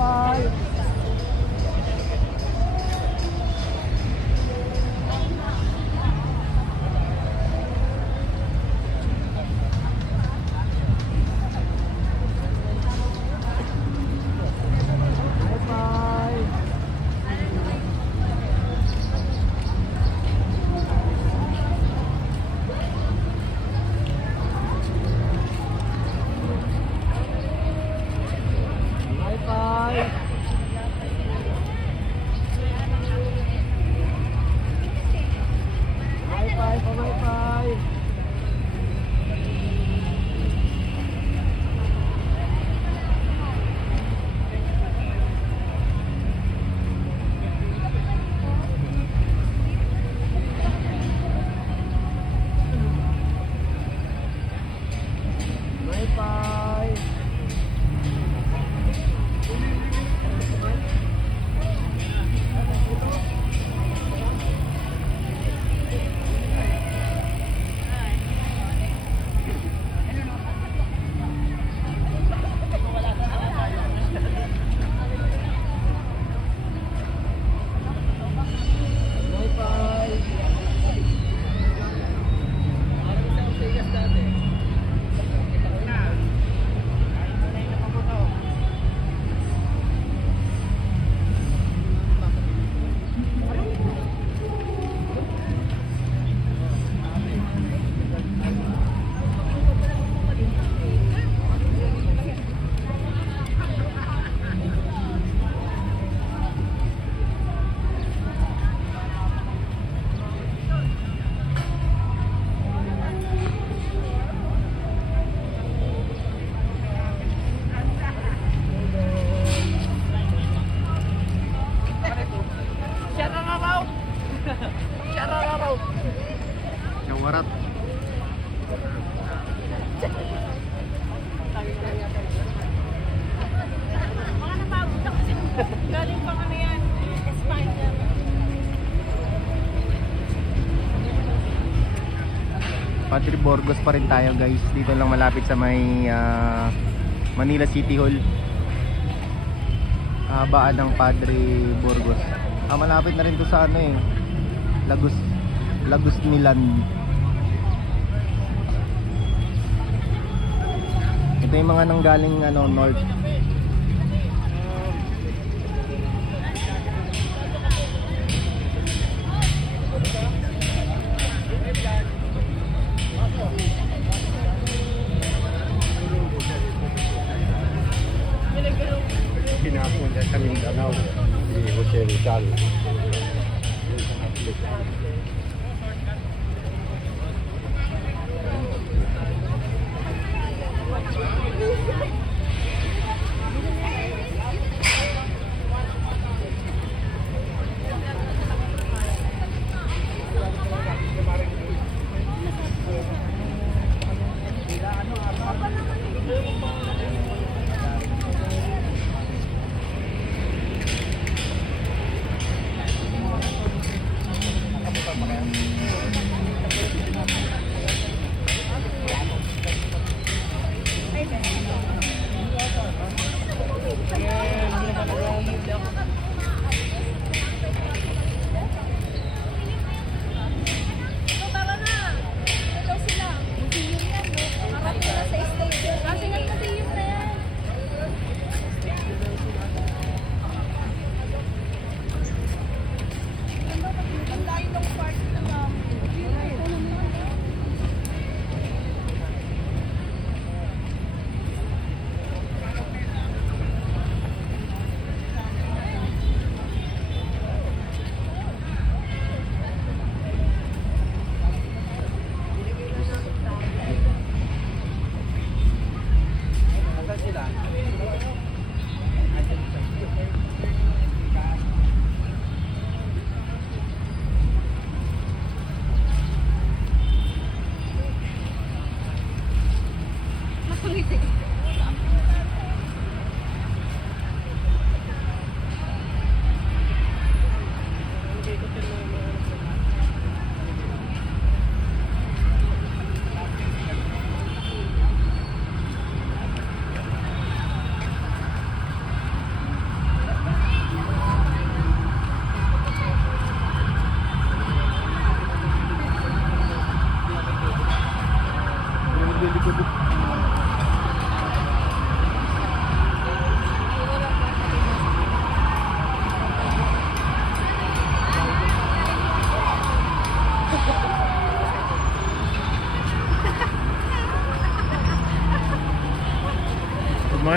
Wi-Fi. Warat. Galing pa kami yan. Espanya. Padre Burgos pa rin tayo guys. Dito lang malapit sa may Manila City Hall. Habaan ng Padre Burgos. Malapit na rin to sa ano eh. Lagos Milan. Ito yung mga nanggaling north. Pinapunta sa Mindanao ni Jose Rizal.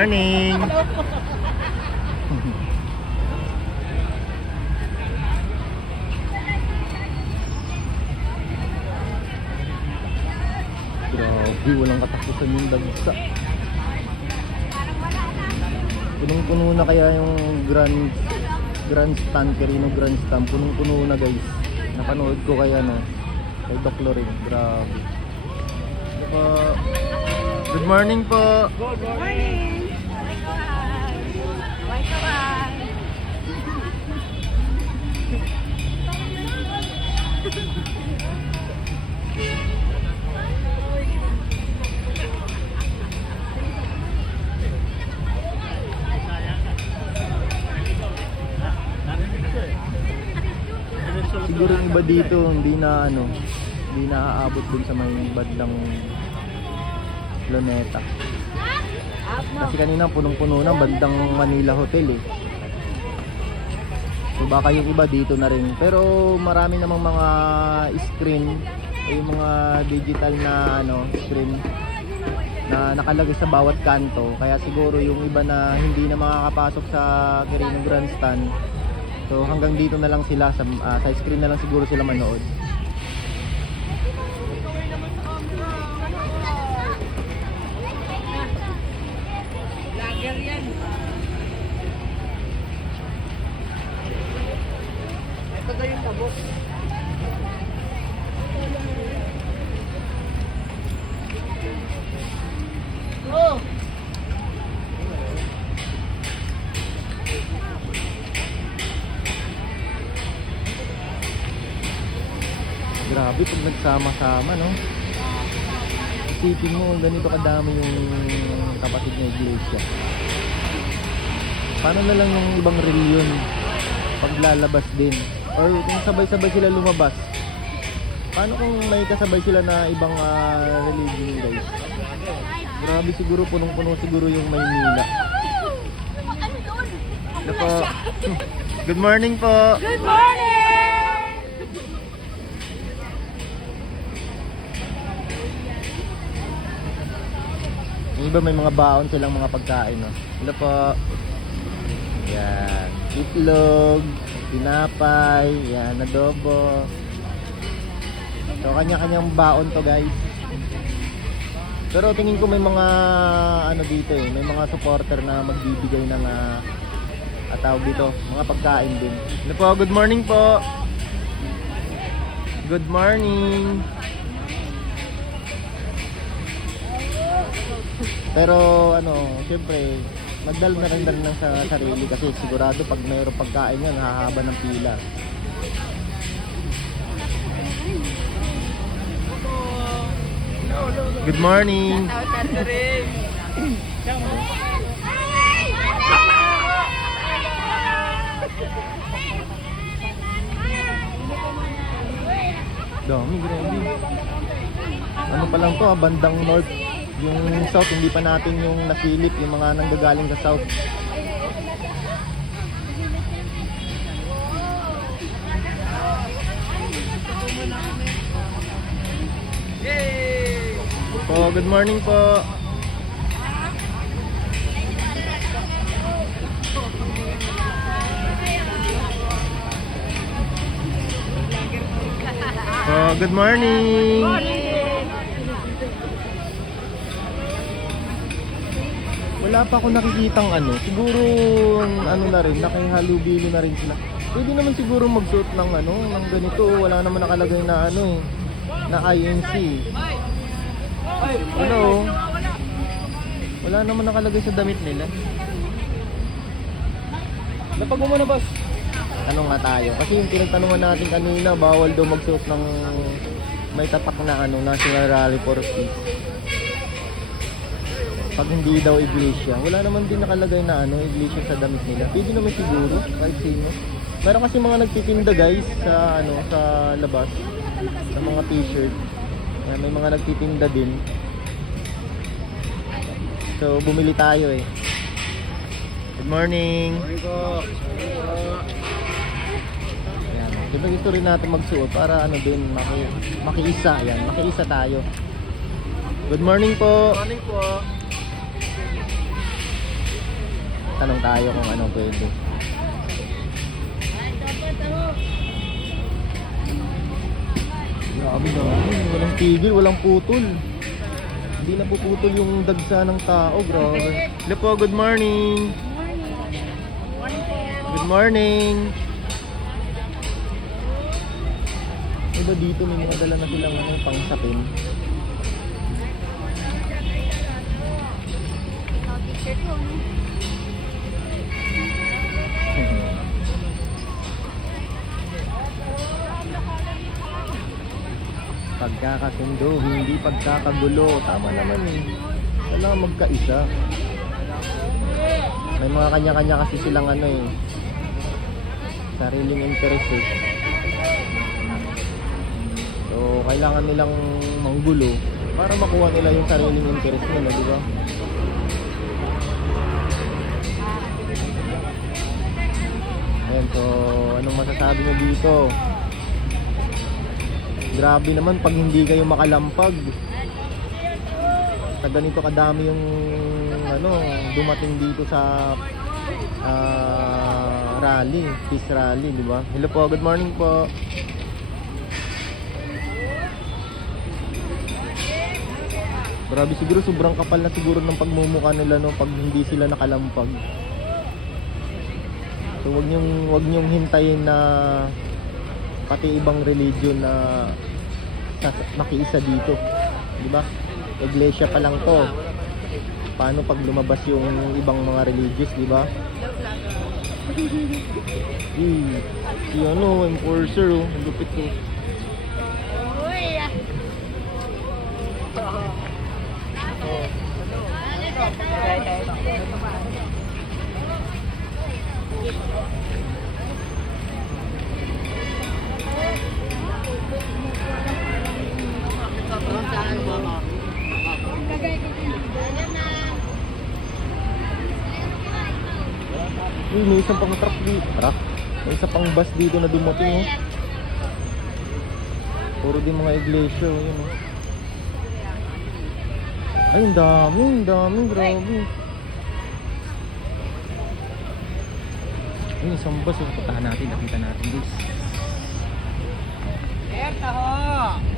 morning. Grabe, walang katapusan yung dagsa. Punong-puno na kaya yung grandstand, Quirino grandstand. Punong-puno na guys. Napanood ko kaya no. Kay Doc Lorin. Grabe. Good morning po. Good morning! Bye-bye! Siguro yung iba dito hindi na hindi na aabot dun sa may bandang Luneta. Kasi kanina punong-puno ng bandang Manila Hotel eh. So baka yung iba dito na rin. Pero marami namang mga screen, yung mga digital na screen na nakalagay sa bawat kanto. Kaya siguro yung iba na hindi na makakapasok sa Quirino Grandstand, so hanggang dito na lang sila sa screen na lang siguro sila manood. Lager yan. Ito daw yung tabok. Oh! Grabe pag nagsama-sama, no? Isipin mo, ganito kadami yung kapatid na iglesia. Paano na lang yung ibang reliyon paglalabas din? Or kung sabay-sabay sila lumabas, paano kung may kasabay sila na ibang religion, guys? Grabe, siguro punong-puno siguro yung Maynila. Ano po? Good morning po! Good morning! Yung iba may mga baon silang mga pagkain, no? Hello po. Yan. Itlog, tinapay, yan, adobo. So, kanya-kanyang baon to, guys. Pero tingin ko may mga dito eh, may mga supporter na magbibigay ng tawag dito, mga pagkain din. Hello po, good morning po. Good morning. Pero syempre, magdala na rin lang sa sarili kasi sigurado pag mayroong pagkain yan, hahaba ng pila. Good morning. Dami, grabe. Ano pa lang to, bandang north. Yung south, hindi pa natin yung nasilip, yung mga nanggagaling sa south. Po, good morning po. Po, good morning. Wala pa ako nakikitang siguro na rin, nakihalubilo na rin sila. Pwede naman siguro magsuot ng ng ganito, wala naman nakalagay na na INC. Wala naman nakalagay sa damit nila. Napag mo na, boss. Tanong nga tayo, kasi yung pinagtanungan natin kanina, bawal daw magsuot ng may tatak na National Rally for Peace. Pag hindi daw iglesia, wala naman din nakalagay na iglesia sa damit nila. Pwede naman siguro kahit sino. Meron kasi mga nagtitinda, guys, sa sa labas sa mga t-shirt. May mga nagtitinda din. So bumili tayo eh. Good morning. Morning po. Ayan. Diba gusto rin natin magsuot para din makiisa. Ayan, makiisa tayo. Good morning po. Morning po. tatanong tayo kung anong pwede. Grabe na, walang tigil, walang putol. Hindi na puputol yung dagsa ng tao, grabe. Hello po, good morning. Good morning. Diba dito may mga dala na silang pangsapin. Pagkakasundo, hindi pagkakagulo. Tama naman eh. Kailangan magkaisa. May mga kanya-kanya kasi silang ano eh, sariling interest eh. So, kailangan nilang manggulo para makuha nila yung sariling interest nila, di ba? Ayan, so, anong masasabi niyo dito? Grabe naman pag hindi kayo makalampag. Sa ganito kadami yung ano, dumating dito sa rally, peace rally, di ba? Hello po, good morning po. Grabe, siguro sobrang kapal na siguro ng pagmumukha nila no pag hindi sila nakalampag. So wag niyong hintayin na pati ibang religion na makiisa dito, di ba? Iglesia pa lang to. Paano pag lumabas yung ibang mga religious, di ba? Si ano, enforcer oh, ang lupit ko. Uy, may isang pang truck dito. May isang pang bus dito na dumating oh. Puro din mga iglesia oh, yun oh. Ay, ang dami, grabe. Ayun, isang bus oh. Puntahan natin, nakita natin guys. Erta ho!